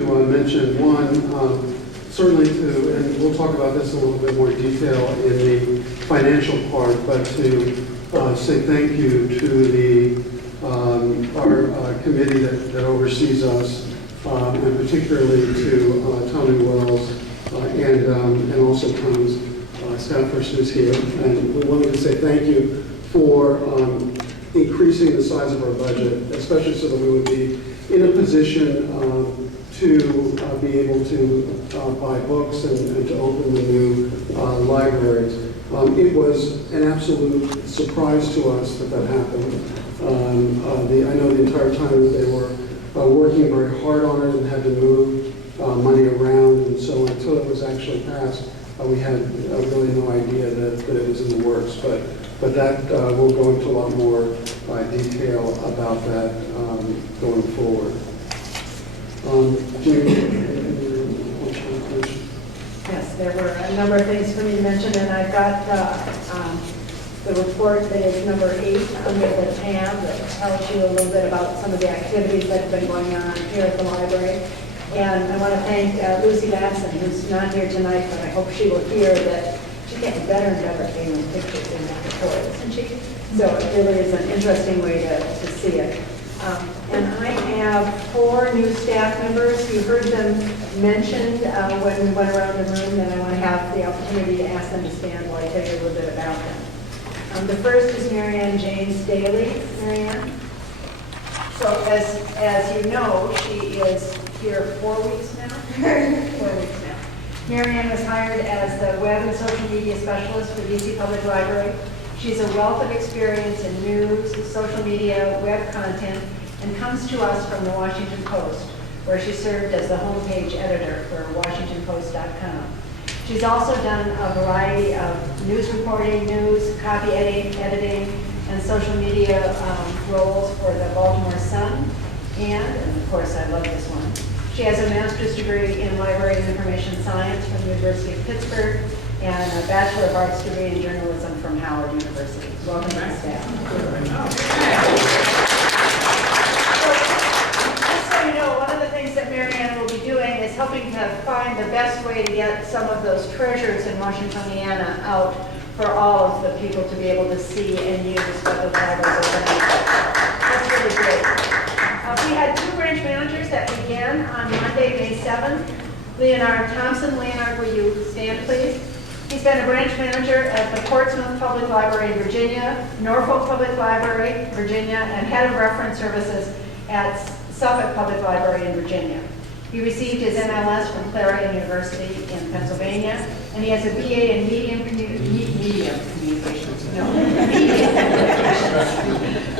Mention one, certainly to, and we'll talk about this in a little bit more detail in the financial part, but to say thank you to our committee that oversees us, and particularly to Tony Wells and also Tom's staff person who's here. And we wanted to say thank you for increasing the size of our budget, especially so that we would be in a position to be able to buy books and to open the new libraries. It was an absolute surprise to us that happened. I know the entire time that they were working very hard on it and had to move money around and so on until it was actually passed. We had really no idea that it was in the works, but that we'll go into a lot more detail about that going forward. Yes, there were a number of things for me to mention, and I've got the report that is number 8 under the tab that tells you a little bit about some of the activities that have been going on here at the library. And I want to thank Lucy Batson, who's not here tonight, but I hope she will hear that she's getting better and better at taking pictures in that report, isn't she? So it really is an interesting way to see it. And I have 4 new staff members. You heard them mentioned when we went around the room, and I want to have the opportunity to ask them to stand while I tell you a little bit about them. The first is Marianne James Daly. Marianne? So as you know, she is here 4 weeks now. 4 weeks now. Marianne was hired as the Web and Social Media Specialist for DC Public Library. She's a wealth of experience in news, social media, web content, and comes to us from the Washington Post, where she served as the homepage editor for WashingtonPost.com. She's also done a variety of news reporting, news, copy editing, and social media roles for the Baltimore Sun. And of course, I love this one. She has a master's degree in library and information science from the University of Pittsburgh and a Bachelor of Arts degree in journalism from Howard University. Welcome to the staff. Just so you know, one of the things that Marianne will be doing is helping to find the best way to get some of those treasures in Washingtoniana out for all of the people to be able to see and use what the libraries are doing. That's really great. We had 2 branch managers that began on Monday, May 7th. Leonard Thompson. Leonard, will you stand, please? He's been a branch manager at the Portsmouth Public Library in Virginia, Norfolk Public Library, Virginia, and head of reference services at Suffolk Public Library in Virginia. He received his MLS from Clarion University in Pennsylvania, and he has a BA in media communications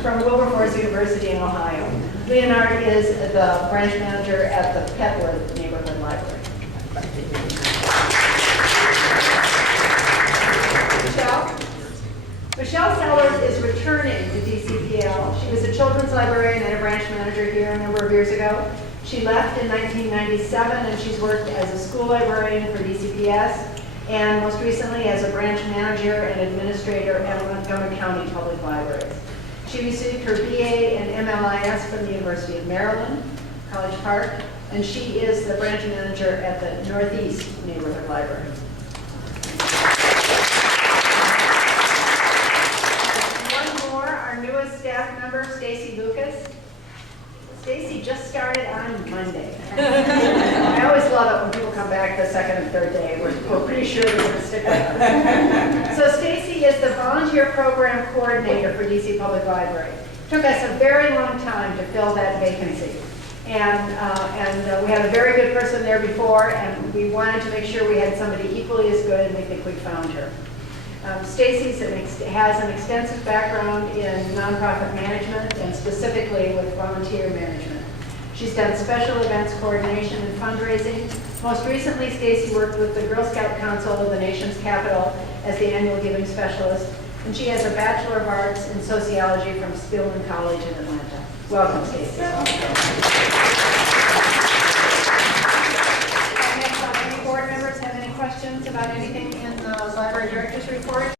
from Wilberforce University in Ohio. Leonard is the branch manager at the Petworth Neighborhood Library. Michelle Sellers is returning to DCPL. She was a children's librarian and a branch manager here a number of years ago. She left in 1997, and she's worked as a school librarian for DCPS, and most recently as a branch manager and administrator at Montgomery County Public Libraries. She received her BA and MLIS from the University of Maryland, College Park, and she is the branch manager at the Northeast Neighborhood Library. Our newest staff member, Stacy Lucas. Stacy just started on Monday. I always love it when people come back the second and third day. We're pretty sure they're going to stick with us. So Stacy is the volunteer program coordinator for DC Public Library. It took us a very long time to fill that vacancy. And we had a very good person there before, and we wanted to make sure we had somebody equally as good, and we think we found her. Stacy has an extensive background in nonprofit management and specifically with volunteer management. She's done special events coordination and fundraising. Most recently, Stacy worked with the Girl Scout Council of the nation's capital as the annual giving specialist, and she has a Bachelor of Arts in sociology from Spelman College in Atlanta. Welcome, Stacy. Any board members have any questions about anything in the library director's report?